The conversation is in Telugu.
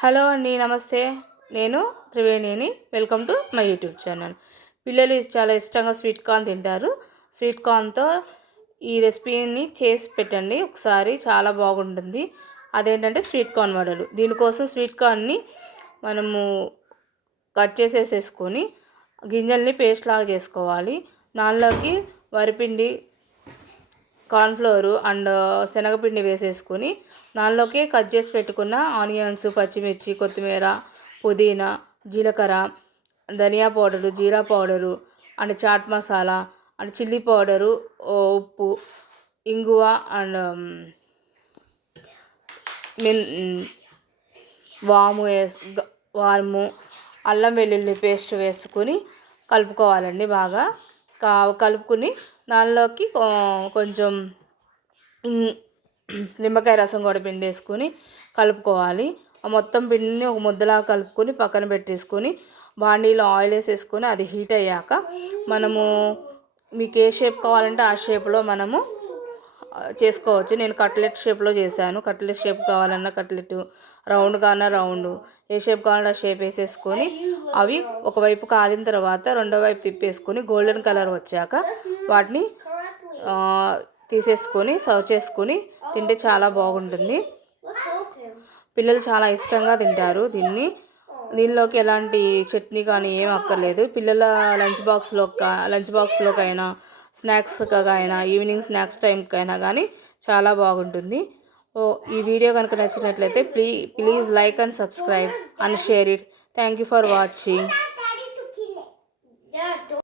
హలో అండి, నమస్తే. నేను త్రివేణిని. Welcome to my YouTube channel. పిల్లలు చాలా ఇష్టంగా స్వీట్ కార్న్ తింటారు. స్వీట్ కార్న్తో ఈ రెసిపీని చేసి పెట్టండి ఒకసారి, చాలా బాగుంటుంది. అదేంటంటే స్వీట్ కార్న్ వడలు. దీనికోసం స్వీట్ కార్న్ని మనము కట్ చేసేసుకొని గింజల్ని పేస్ట్ లాగా చేసుకోవాలి. దానిలోకి వరిపిండి, కార్న్ఫ్లోరు అండ్ శనగపిండి వేసేసుకొని దానిలోకి కట్ చేసి పెట్టుకున్న ఆనియన్స్, పచ్చిమిర్చి, కొత్తిమీర, పుదీనా, జీలకర్ర, ధనియా పౌడరు, జీరా powder and chaat masala and chilli powder, ఉప్పు, ఇంగువ అండ్ వాము, అల్లం వెల్లుల్లి పేస్ట్ వేసుకొని కలుపుకోవాలండి. బాగా కలుపుకొని దానిలోకి కొంచెం నిమ్మకాయ రసం కూడా పిండేసుకొని కలుపుకోవాలి. మొత్తం పిండిని ఒక ముద్దలా కలుపుకొని పక్కన పెట్టేసుకొని బాండీలో ఆయిల్ వేసేసుకొని అది హీట్ అయ్యాక మనము మీకు ఏ షేప్ కావాలంటే ఆ షేప్లో మనము చేసుకోవచ్చు. నేను కట్లెట్ షేప్లో చేశాను. కట్లెట్ షేప్ కావాలన్నా కట్లెట్, రౌండ్ కావాలన్నా రౌండ్, ఏ షేప్ కావాలన్నా ఆ షేప్ వేసేసుకొని అవి ఒకవైపు కాలిన తర్వాత రెండో వైపు తిప్పేసుకొని గోల్డెన్ కలర్ వచ్చాక వాటిని తీసేసుకొని సర్వ్ చేసుకొని తింటే చాలా బాగుంటుంది. పిల్లలు చాలా ఇష్టంగా తింటారు దీనిలోకి ఎలాంటి చట్నీ కానీ ఏం అక్కర్లేదు. పిల్లల లంచ్ బాక్స్లోకైనా, స్నాక్స్కైనా, ఈవినింగ్ స్నాక్స్ టైంకైనా కానీ చాలా బాగుంటుంది. ఈ వీడియో కనుక నచ్చినట్లయితే please like and subscribe and share it. Thank you for watching.